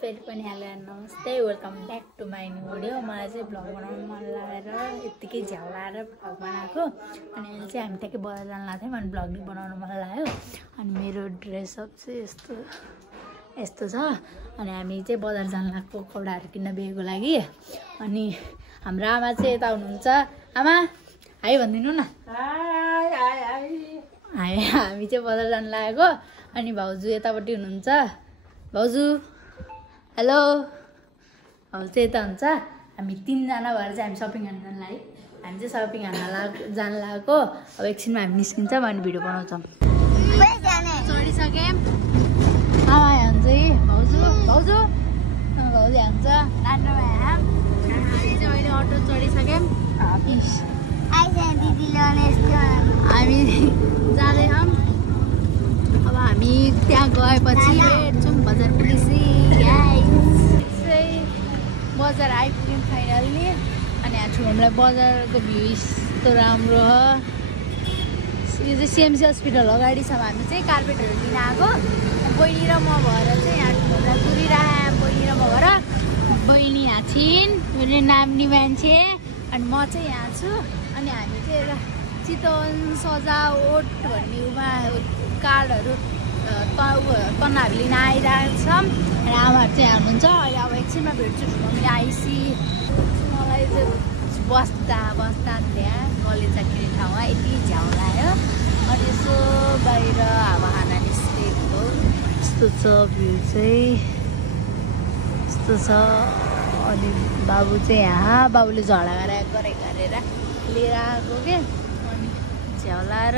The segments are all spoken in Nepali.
फेरि पनि हालेर नमस्ते welcome back to my new video. मलाई चाहिँ भ्लग बनाउनु मन लागेर यत्तिकै झ्याउलाएर भ्लग बनाएको। अनि अहिले चाहिँ हामी ट्याक्कै बजार जान लाग्थ्यौँ अनि भ्लग नि बनाउनु मन लाग्यो। अनि मेरो ड्रेसअप चाहिँ यस्तो छ। अनि हामी चाहिँ बजार जान लागेको कपडाहरू किन्न बिहेको लागि। अनि हाम्रो आमा चाहिँ यता हुनुहुन्छ। आमा हाई भनिदिनु न। हामी चाहिँ बजार जान लागेको। अनि भाउजू यतापट्टि हुनुहुन्छ। भाउजू हेलो। भाउजू चाहिँ यता हुन्छ। हामी तीनजना भएर चाहिँ हामी सपिङ गर्न जान लाग्यो। हामी चाहिँ सपिङ गर्न जान लागेको। अब एकछिनमा हामी निस्किन्छ अनि भिडियो बनाउँछौँ। चढिसक्यौँ। आमा यहाँ हुन्छ कि भाउजू भाउजू भाउजू यहाँ हुन्छ। नानीमा यहाँ हामी चाहिँ अहिले अटो चढिसक्यौँ। हामी जाँदैछौँ। अब हामी त्यहाँ गएपछि भेट्छौँ बजार पुलिसी बजार आइपुग्यौँ फाइनल्ली। अनि हामीलाई बजारको भ्यू यस्तो राम्रो हो। यो चाहिँ सिएमसी हस्पिटल अगाडि छ। हामी चाहिँ कार्पेटहरू लिन आएको। बहिनी र म भएर चाहिँ यहाँ ठुला तुरिरहेँ। बहिनी र म भएर बहिनी यहाँ छिन् मेरो नाम्नी मान्छे। अनि म चाहिँ यहाँ छु। अनि हामी चाहिँ एउटा चितवन सजावट भन्ने उमा कार्डहरू तन्नाहरू लिन आइरहेको छ। अनि आमाहरू चाहिँ हुनुहुन्छ। अहिले अब एकछिनमा भेट्छु मम्मी आइसी। मलाई चाहिँ बस्दा त्यहाँ कलेज जाने ठाउँमा यति झ्याउ लाग्यो। अनि यसो बाहिर हावा खाना निस्केको यस्तो छ भ्यू चाहिँ यस्तो छ। अनि बाबु चाहिँ यहाँ बाबुले झडा गरेर लिएर आएको के। अनि झ्याउ लाएर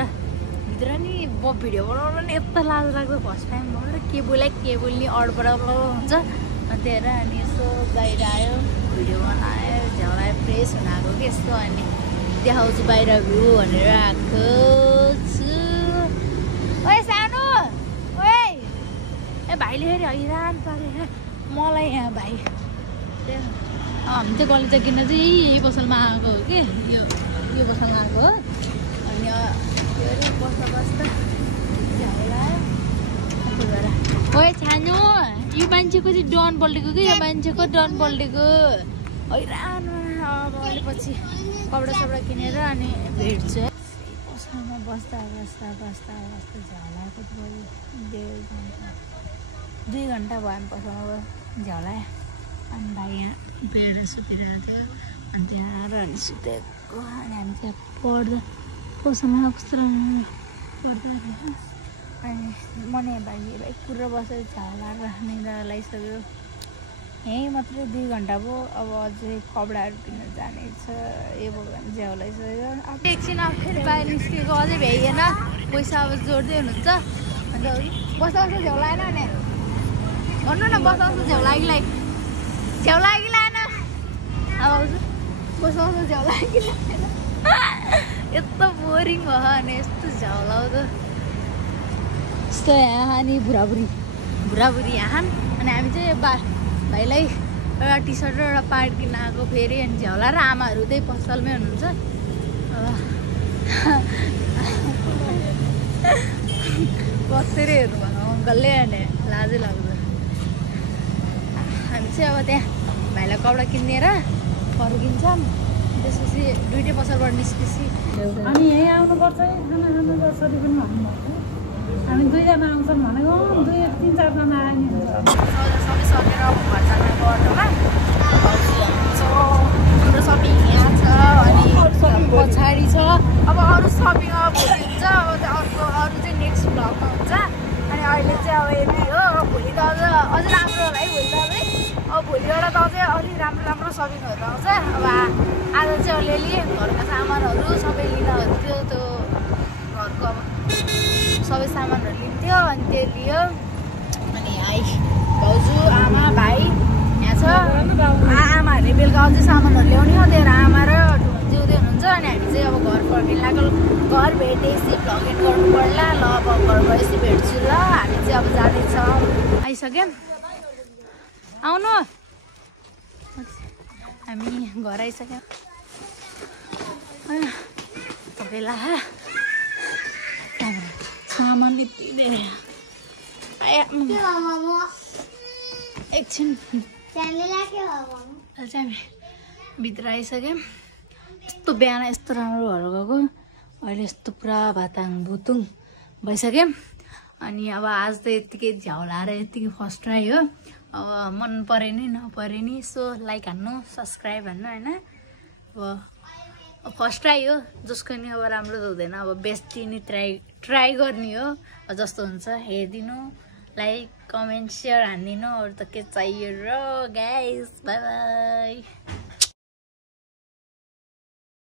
भित्र नि भिडियो बनाउनु नि यस्तो लाज लाग्दो फर्स्ट टाइम बनाएर के बोल्ने अडबड हुन्छ। अनि त्यही अनि यसो बाहिर आयो भिडियो बनायो झ्याउ लायो फ्रेस हुन आएको कि यस्तो। अनि देखाउँछु बाहिर भ्यू भनेर आएको छु। ओए सानो ओए ए भाइले फेरि हैरान पारेर मलाई यहाँ भाइ। हामी चाहिँ कलेज किन्न चाहिँ यही पसलमा आएको हो कि यो पसलमा आएको हो। अनि बस्दा झ्याउ लायो त्यही भएर। ओए छानो यो मान्छेको चाहिँ डन पल्टेको कि यो मान्छेको डन पल्टेको हैरान। अब अहिले पछि कपडा किनेर अनि भेट्छु। पसलमा बस्दा झ्याउ लाएको भयो। 2 घन्टा भयो हामी पसलमा झ्याउ लायो। अनि भाइ यहाँ बेड सुतिरहेको थियो। अनि त्यहाँ आएर अनि सुतेको। अनि हामी त्यहाँ पढ्दा पसलमा कस्तो पढ्दा रहेछ। अनि मने भाइ पुरा बसेर झ्याउ लाएर निद्रा लगाइसक्यो। यहीँ मात्रै 2 घन्टा भयो। अब अझै कपडाहरू किन्न जाने छ। ए भगवान् झ्याउ लगाइसक्यो। अब एकछिन अब फेरि बाहिर निस्केको अझै भ्याइएन। पैसा अब जोड्दै हुनुहुन्छ। अन्त बस्दा झ्याउ लाएन भने भन्नु न। बस्दा झ्याउ लागि लाएन। अब बस्दा झ्याउ लागि लाएन। यस्तो बोरिङ भयो। अनि यस्तो झ्याउ लाउँदो यस्तो यहाँ। अनि बुढाबुढी यहाँ। अनि हामी चाहिँ भाइलाई एउटा टी सर्ट र एउटा प्यान्ट किन्न आएको फेरि। अनि झ्याउ लाएर आमाहरू त्यही पसलमै हुनुहुन्छ। बसेर हेर्नु भएको अङ्कलले। अनि लाजै लाग्दो। हामी चाहिँ अब त्यहाँ भाइलाई कपडा किनेर फर्किन्छौँ। त्यसपछि दुइटै पसलबाट निस्केपछि अनि यहीँ आउनुपर्छ खाना खानु जसरी पनि भन्नुभएको। हामी 2 जना आउँछौँ भनेको 3-4 जना आयो नि। सबै सकेर अब घर जाने बाटोमा हाम्रो सपिङ यहाँ छ। अनि पछाडि छ। अब अरू सपिङ अब भोलि हुन्छ। अब अरू चाहिँ नेक्स्ट भ्लगमा हुन्छ। अनि अहिले चाहिँ अब यति हो। भोलि त अझै राम्रो होला है। भोलि त अब भोलिबाट त अझै अलिक राम्रो सपिङहरू आउँछ। अब आज चाहिँ अलिअलि घरका सामानहरू सबै लिन थियो। त्यो घरको अब सबै सामानहरू लिन्थ्यो। अनि त्यो लियो। अनि है भाउजू आमा भाइ यहाँ छ। आमाहरूले बेलुका अझै सामानहरू ल्याउने हो। त्यही भएर आमा र जिउँदै हुनुहुन्छ। अनि हामी चाहिँ अब घर फर्किन लाग्यो। घर भेटेपछि भ्लग एड गर्नु पर्ला। ल अब घर गएपछि भेट्छु ल। हामी चाहिँ अब जाँदैछौँ। आइसक्यौँ। आउनु हामी घर आइसक्यौँ। तपाईँलाई सामान यति धेरै एकछिन अहिले चाहिँ हामी भित्र आइसक्यौँ। यस्तो बिहान यस्तो राम्रो भएर गएको, अहिले यस्तो पुरा भाताङ भुतुङ भइसक्यौँ। अनि अब आज त यत्तिकै झ्याउलाएर यत्तिकै फर्स्ट ट्राई हो। अब मन परे नि नपरे नि सो लाइक हान्नु, सब्सक्राइब हान्नु होइन। अब फर्स्ट ट्राई हो, जसको नि अब राम्रो त हुँदैन, अब बेस्ट नि ट्राई गर्ने हो। जस्तो हुन्छ हेरिदिनु, लाइक कमेन्ट सेयर हानिदिनु, अरू त के चाहियो र गाइस। By by.